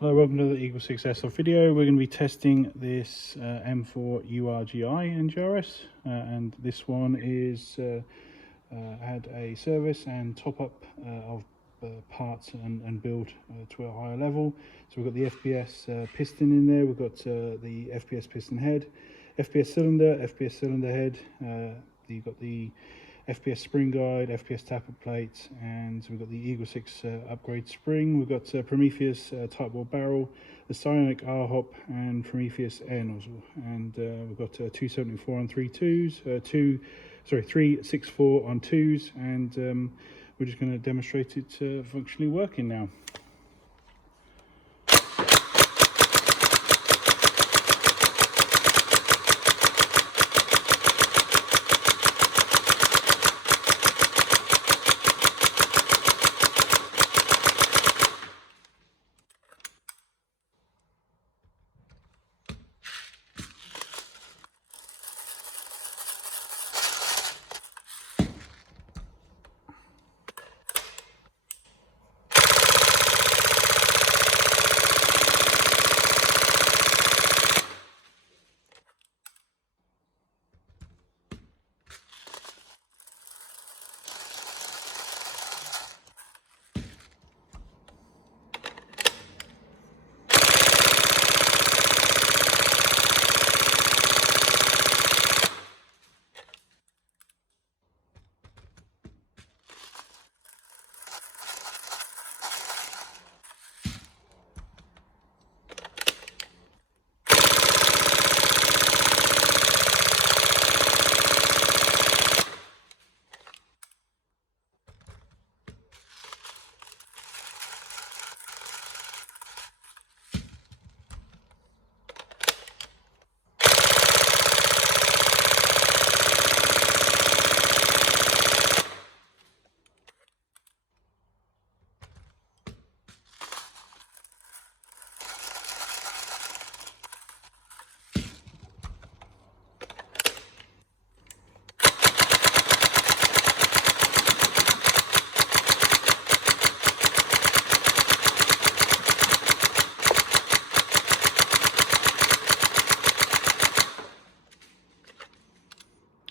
Hello, welcome to the EagleSix Airsoft video. We're going to be testing this M4 URGI NGRS, and this one is had a service and top up of parts and build to a higher level. So we've got the FPS piston in there, we've got the FPS Piston Head, FPS Cylinder Head, you've got the FPS Spring guide, FPS Tappet Plate, and we've got the EagleSix upgrade spring. We've got Prometheus Tightbore barrel, the Psionic R Hop, and Prometheus Air Nozzle. And we've got 274 on 364 on 2s, and we're just going to demonstrate it functionally working now.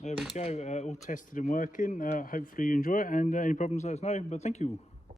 There we go, all tested and working. Hopefully you enjoy it, and any problems let us know, but thank you.